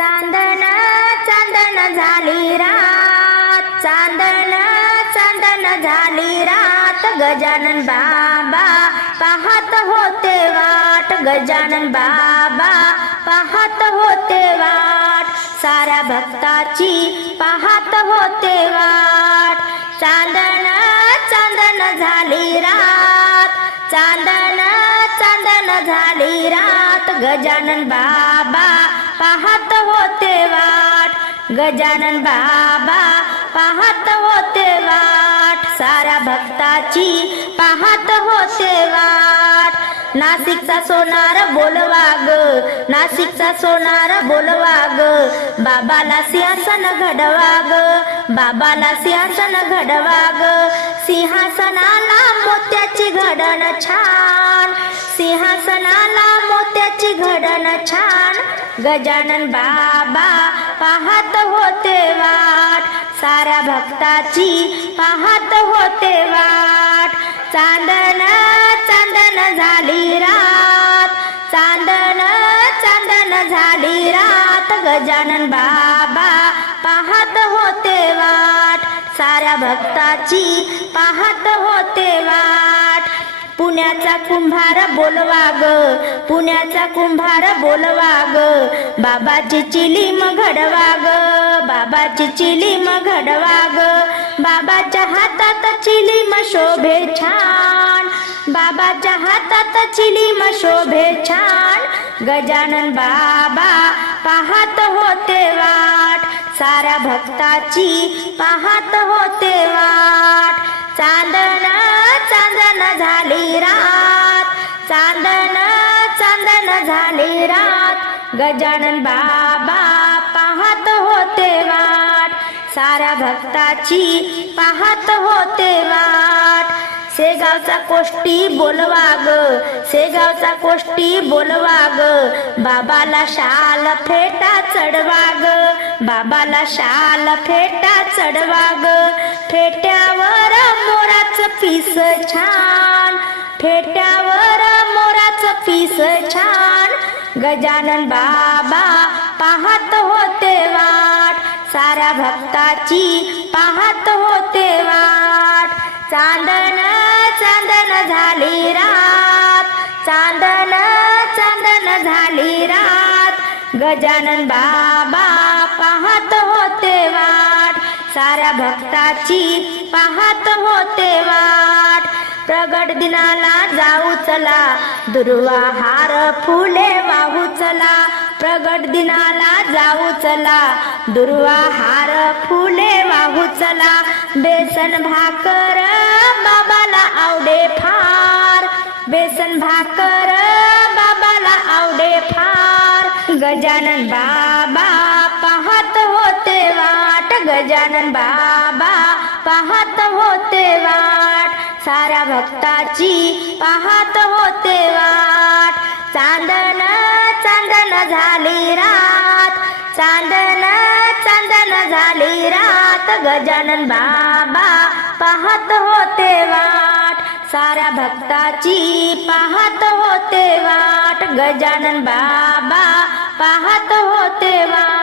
चांदण चांदण झाली रात. चांदण चांदण झाली रात. गजानन बाबा पाहत होते वाट. गजानन बाबा पाहत होते वाट. साऱ्या भक्ताची पाहत होते वाट. चांदण गजानन बाबा पाहत होते वाट. गजानन बाबा पाहत होते वाट. साऱ्या भक्ताची पाहत होते वाट. नाशिकचा सोनार बोलवा ग नाशिकचा सोनार बोलवा ग बाबाला सिंहासन घडवा ग बाबाला सिंहासन घडवा ग सिंहासनाला मोत्याची घडण छान. सिंहासनाला छान. गजानन बाबा पाहत होते वाट. साऱ्या भक्ताची पाहत होते वाट. चांदन चांदन झाली रात. चांदन चांदन झाली रात. गजानन बाबा पाहत होते वाट. साऱ्या भक्ताची पाहत होते वाट. पुण्याचा कुंभार बोलवा पुण्याचा कुंभार बोलवा बाबाची चिलीम घडवाग बाबाची चिलीम घडवाग बाबाच्या हातात चिलीम शोभे छान बाबाच्या हातात चिलीम शोभे छान गजानन बाबा पाहत होते वाट साऱ्या भक्ताची पाहत होते वाट चांदण चांदन झाली रात. चांदन चांदन झाली रात. गजानन बाबा पाहत होते वाट. साऱ्या भक्ताची पाहत होते वाट. शेगावचा कोष्टी बोलवा ग शेगावचा कोष्टी बोलवा ग बाबाला शाल फेटा चढवा ग बाबाला शाल फेटा चढवा ग फेट्यावर मोराचं पीस छान फेट्यावर मोराचं पीस छान. गजानन बाबा पाहत होते वाट साऱ्या भक्ताची पाहत होते वाट. चांद गजानन बाबा पाहत होते वाट. साऱ्या भक्ताची पाहत होते वाट. प्रगट दिनाला जाऊ चला दुर्वा हार फुले वाहू चला. प्रगट दिनाला जाऊ चला दुर्वा हार फुले वाहू चला. बेसन भाकर बाबाला आवडे फार. बेसन भाकर गजानन बाबा पाहत होते वाट. गजानन बाबा पाहत होते वाट. साऱ्या भक्ताची पाहत होते वाट. चांदन चांदन झाली रात. चांदन चांदन झाली रात. गजानन बाबा पाहत होते वाट. साऱ्या भक्ताची पाहत होते वाट. गजानन बाबा पाहत होते वा